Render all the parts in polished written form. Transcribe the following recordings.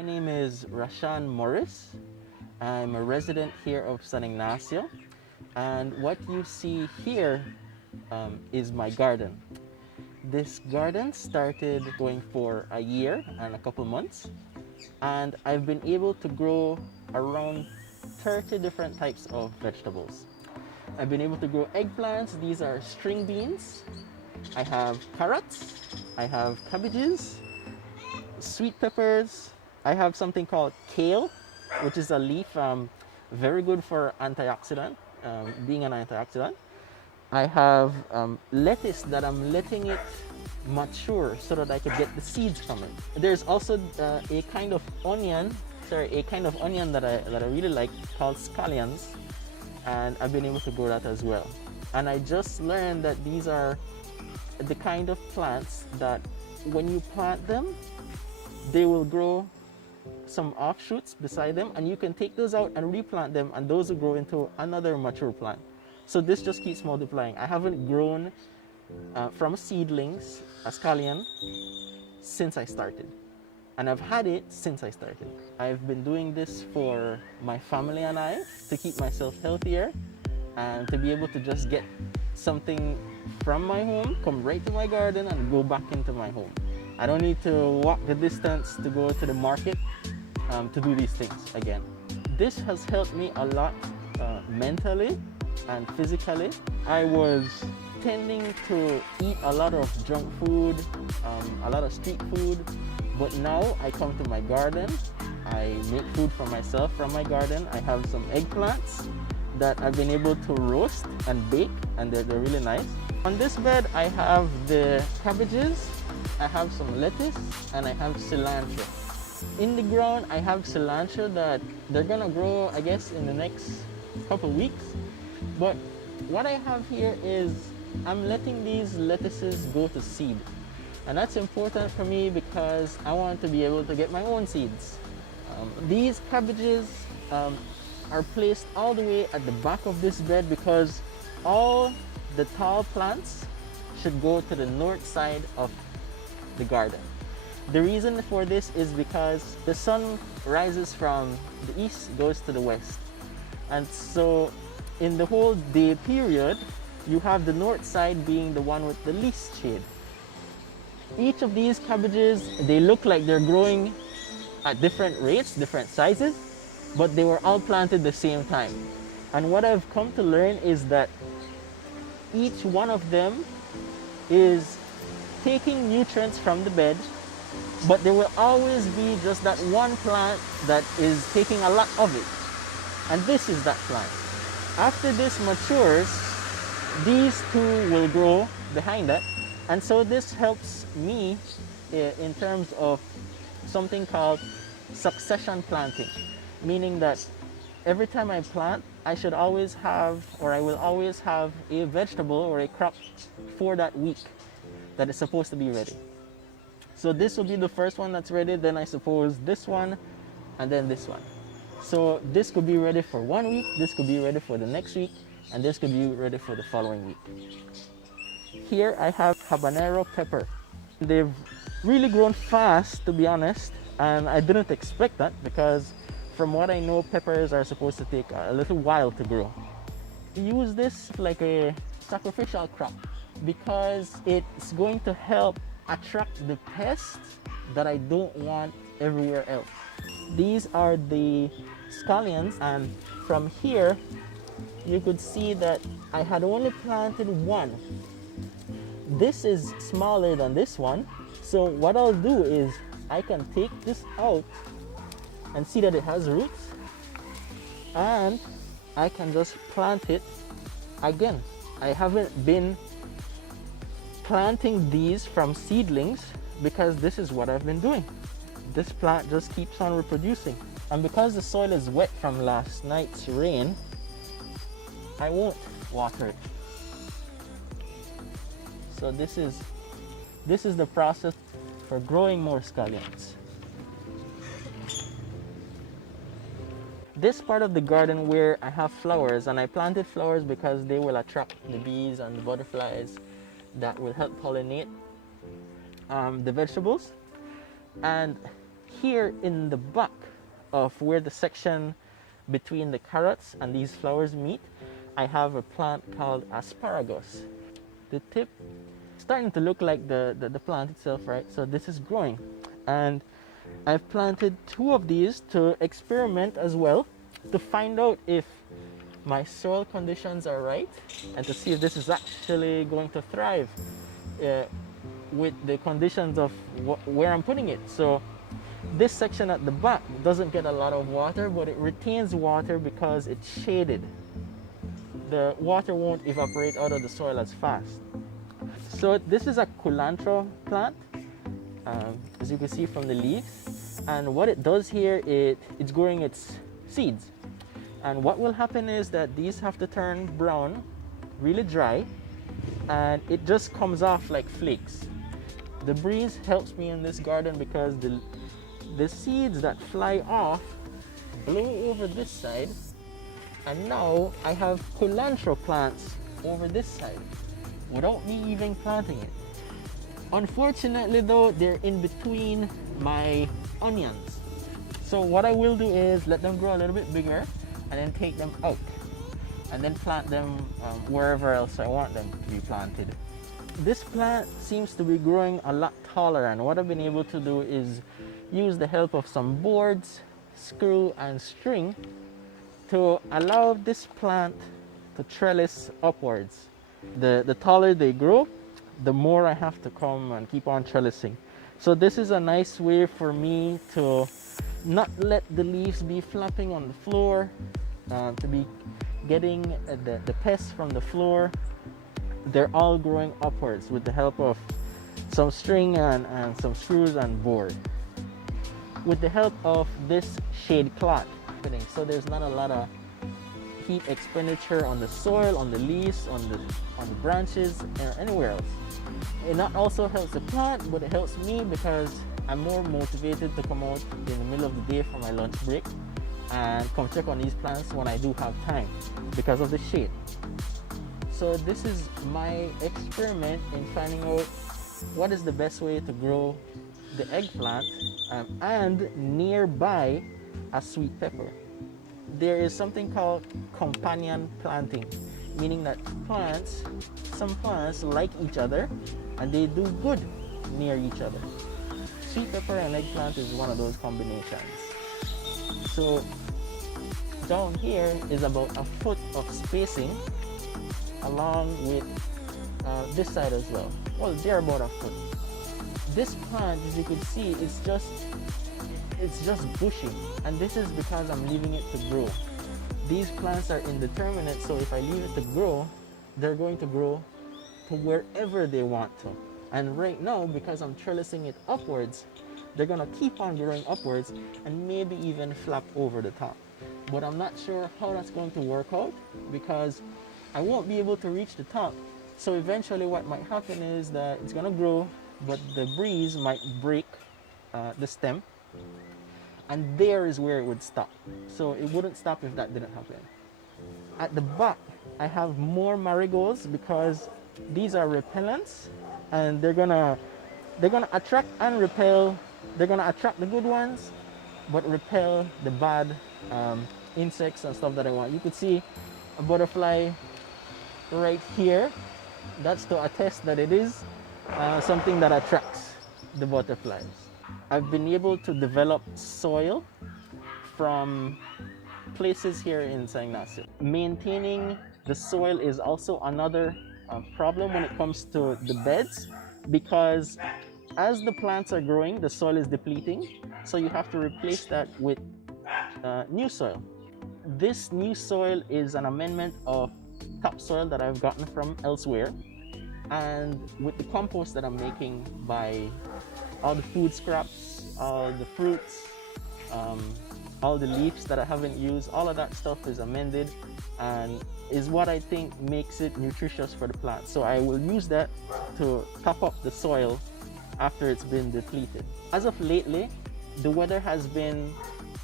My name is Rashaan Morris. I'm a resident here of San Ignacio, and what you see here is my garden. This garden started going for a year and a couple months, and I've been able to grow around 30 different types of vegetables. I've been able to grow eggplants. These are string beans. I have carrots. I have cabbages, sweet peppers. I have something called kale, which is a leaf very good for antioxidant, being an antioxidant. I have lettuce that I'm letting it mature so that I could get the seeds from it. There's also a kind of onion that I really like called scallions, and I've been able to grow that as well. And I just learned that these are the kind of plants that when you plant them, they will grow some offshoots beside them, and you can take those out and replant them, and those will grow into another mature plant. So this just keeps multiplying. I haven't grown from seedlings a scallion since I started, and I've had it since I started. I've been doing this for my family and I to keep myself healthier and to be able to just get something from my home, come right to my garden, and go back into my home. I don't need to walk the distance to go to the market to do these things again. This has helped me a lot mentally and physically. I was tending to eat a lot of junk food, a lot of street food, but now I come to my garden, I make food for myself from my garden. I have some eggplants that I've been able to roast and bake, and they're really nice. On this bed I have the cabbages, I have some lettuce, and I have cilantro. In the ground I have cilantro that they're gonna grow, I guess, in the next couple weeks. But what I have here is I'm letting these lettuces go to seed. And that's important for me because I want to be able to get my own seeds. These cabbages are placed all the way at the back of this bed because all the tall plants should go to the north side of the garden. The reason for this is because the sun rises from the east, goes to the west. And so in the whole day period, you have the north side being the one with the least shade. Each of these cabbages, they look like they're growing at different rates, different sizes, but they were all planted the same time. And what I've come to learn is that each one of them is taking nutrients from the bed, but there will always be just that one plant that is taking a lot of it. And this is that plant. After this matures, these two will grow behind that. And so this helps me in terms of something called succession planting, meaning that every time I plant, I should always have, or I will always have a vegetable or a crop for that week that is supposed to be ready. So this will be the first one that's ready, then I suppose this one, and then this one. So this could be ready for 1 week, this could be ready for the next week, and this could be ready for the following week. Here I have habanero pepper. They've really grown fast, to be honest, and I didn't expect that because from what I know, peppers are supposed to take a little while to grow. Use this like a sacrificial crop because it's going to help attract the pests that I don't want everywhere else. These are the scallions, and from here you could see that I had only planted one. This is smaller than this one, so what I'll do is I can take this out and see that it has roots, and I can just plant it again. I haven't been planting these from seedlings because this is what I've been doing. This plant just keeps on reproducing, and because the soil is wet from last night's rain, I won't water it. So this is the process for growing more scallions. This part of the garden where I have flowers, and I planted flowers because they will attract the bees and the butterflies that will help pollinate the vegetables. And here in the back of where the section between the carrots and these flowers meet, I have a plant called asparagus. The tip is starting to look like the plant itself, right? So this is growing. And I've planted 2 of these to experiment as well, to find out if my soil conditions are right and to see if this is actually going to thrive with the conditions of where I'm putting it. So this section at the back doesn't get a lot of water, but it retains water because it's shaded. The water won't evaporate out of the soil as fast. So this is a culantro plant, as you can see from the leaves. And what it does here, it's growing its seeds. And what will happen is that these have to turn brown, really dry, and it just comes off like flakes. The breeze helps me in this garden because the seeds that fly off blow over this side, and now I have culantro plants over this side without me even planting it. Unfortunately though, they're in between my onions. So what I will do is let them grow a little bit bigger and then take them out and then plant them wherever else I want them to be planted. This plant seems to be growing a lot taller, and what I've been able to do is use the help of some boards, screw and string to allow this plant to trellis upwards. The taller they grow, the more I have to come and keep on trellising. So this is a nice way for me to not let the leaves be flapping on the floor, to be getting the pests from the floor. They're all growing upwards with the help of some string and some screws and board. With the help of this shade cloth, so there's not a lot of heat expenditure on the soil, on the leaves, on the branches, or anywhere else. It not also helps the plant, but it helps me because I'm more motivated to come out in the middle of the day for my lunch break and come check on these plants when I do have time because of the shade. So this is my experiment in finding out what is the best way to grow the eggplant and nearby a sweet pepper. There is something called companion planting, meaning that some plants like each other and they do good near each other. Sweet pepper and eggplant is one of those combinations. So down here is about a foot of spacing along with this side as well. Well, they're about a foot. This plant, as you can see, it's just bushy, and this is because I'm leaving it to grow. These plants are indeterminate, so if I leave it to grow, they're going to grow to wherever they want to. And right now, because I'm trellising it upwards, they're gonna keep on growing upwards and maybe even flap over the top. But I'm not sure how that's going to work out because I won't be able to reach the top. So eventually what might happen is that it's gonna grow, but the breeze might break the stem, and there is where it would stop. So it wouldn't stop if that didn't happen. At the back, I have more marigolds because these are repellents, and they're gonna attract and repel. They're gonna attract the good ones, but repel the bad insects and stuff that I want. You could see a butterfly right here. That's to attest that it is something that attracts the butterflies. I've been able to develop soil from places here in San Ignacio. Maintaining the soil is also another problem when it comes to the beds, because as the plants are growing, the soil is depleting, so you have to replace that with new soil. This new soil is an amendment of topsoil that I've gotten from elsewhere, and with the compost that I'm making by all the food scraps, all the fruits, all the leaves that I haven't used, all of that stuff is amended and is what I think makes it nutritious for the plant. So I will use that to top up the soil after it's been depleted. As of lately, the weather has been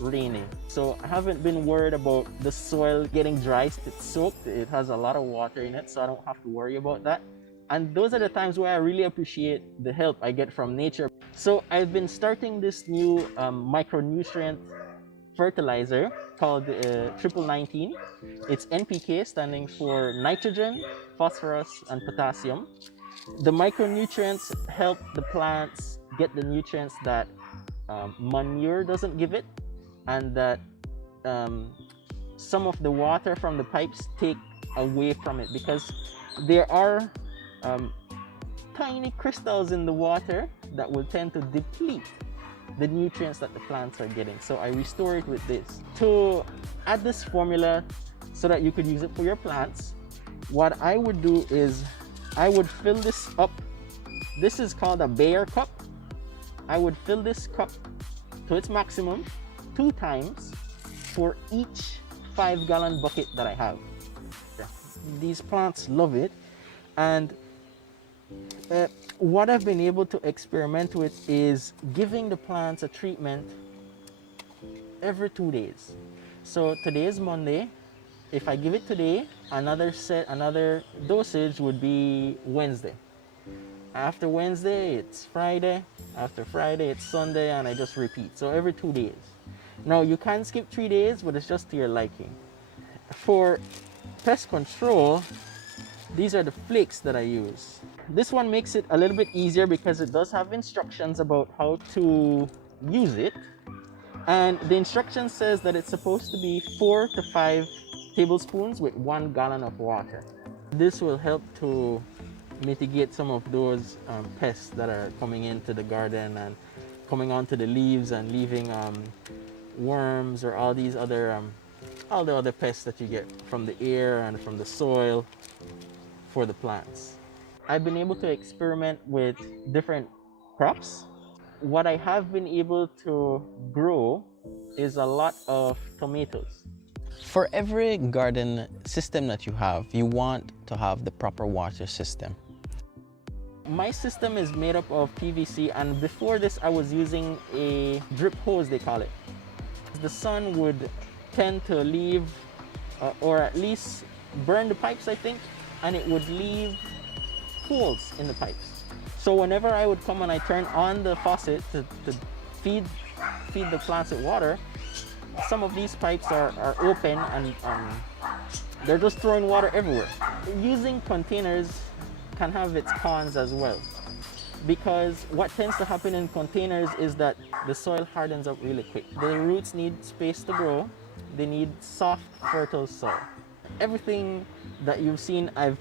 rainy, so I haven't been worried about the soil getting dry. It's soaked, it has a lot of water in it, so I don't have to worry about that. And those are the times where I really appreciate the help I get from nature. So I've been starting this new micronutrient fertilizer called 1919. It's NPK, standing for nitrogen, phosphorus, and potassium. The micronutrients help the plants get the nutrients that manure doesn't give it, and that some of the water from the pipes take away from it, because there are tiny crystals in the water that will tend to deplete the nutrients that the plants are getting. So I restore it with this. To add this formula so that you could use it for your plants, what I would do is I would fill this up. This is called a Bayer cup. I would fill this cup to its maximum 2 times for each 5-gallon bucket that I have. These plants love it. And what I've been able to experiment with is giving the plants a treatment every 2 days. So today is Monday. If I give it today, another dosage would be Wednesday. After Wednesday, it's Friday. After Friday, it's Sunday, and I just repeat. So every 2 days. Now you can skip 3 days, but it's just to your liking. For pest control, these are the flakes that I use. This one makes it a little bit easier because it does have instructions about how to use it. And the instruction says that it's supposed to be 4 to 5 tablespoons with 1 gallon of water. This will help to mitigate some of those pests that are coming into the garden and coming onto the leaves and leaving worms or all the other pests that you get from the air and from the soil for the plants. I've been able to experiment with different crops. What I have been able to grow is a lot of tomatoes. For every garden system that you have, you want to have the proper water system. My system is made up of PVC, and before this I was using a drip hose, they call it. The sun would tend to leave or at least burn the pipes, I think, and it would leave holes in the pipes. So whenever I would come and I turn on the faucet to feed the plants with water, some of these pipes are open and they're just throwing water everywhere. Using containers can have its cons as well, because what tends to happen in containers is that the soil hardens up really quick. The roots need space to grow. They need soft, fertile soil. Everything that you've seen, I've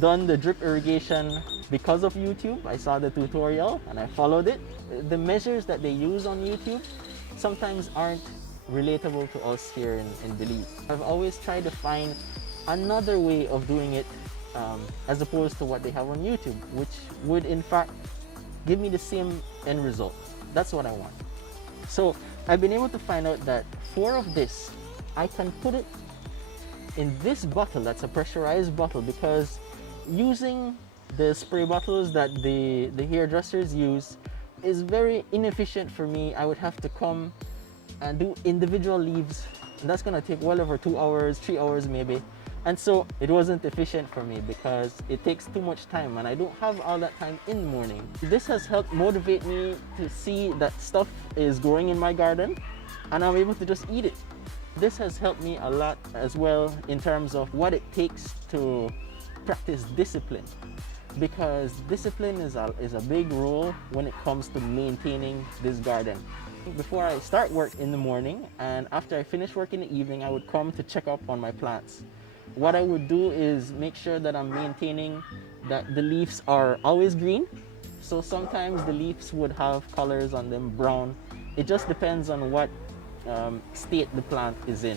done the drip irrigation because of YouTube. I saw the tutorial and I followed it. The measures that they use on YouTube sometimes aren't relatable to us here in Belize. I've always tried to find another way of doing it as opposed to what they have on YouTube, which would in fact give me the same end result. That's what I want. So I've been able to find out that 4 of this, I can put it in this bottle. That's a pressurized bottle, because using the spray bottles that the hairdressers use is very inefficient for me. I would have to come and do individual leaves, and that's gonna take well over 2 hours, 3 hours maybe. And so it wasn't efficient for me because it takes too much time and I don't have all that time in the morning. This has helped motivate me to see that stuff is growing in my garden and I'm able to just eat it. This has helped me a lot as well in terms of what it takes to practice discipline, because discipline is a big role when it comes to maintaining this garden. Before I start work in the morning and after I finish work in the evening, I would come to check up on my plants. What I would do is make sure that I'm maintaining that the leaves are always green. So sometimes the leaves would have colors on them, brown. It just depends on what state the plant is in.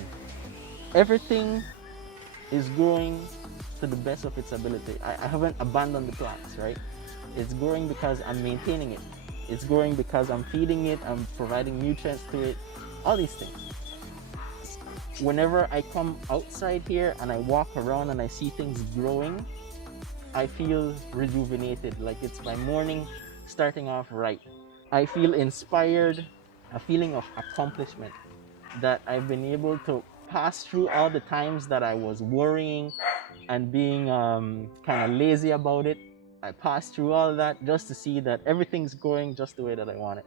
Everything is growing to the best of its ability. I haven't abandoned the plants, right? It's growing because I'm maintaining it. It's growing because I'm feeding it, I'm providing nutrients to it, all these things. Whenever I come outside here and I walk around and I see things growing, I feel rejuvenated, like it's my morning starting off right. I feel inspired, a feeling of accomplishment that I've been able to pass through all the times that I was worrying and being kind of lazy about it. I pass through all that just to see that everything's going just the way that I want it.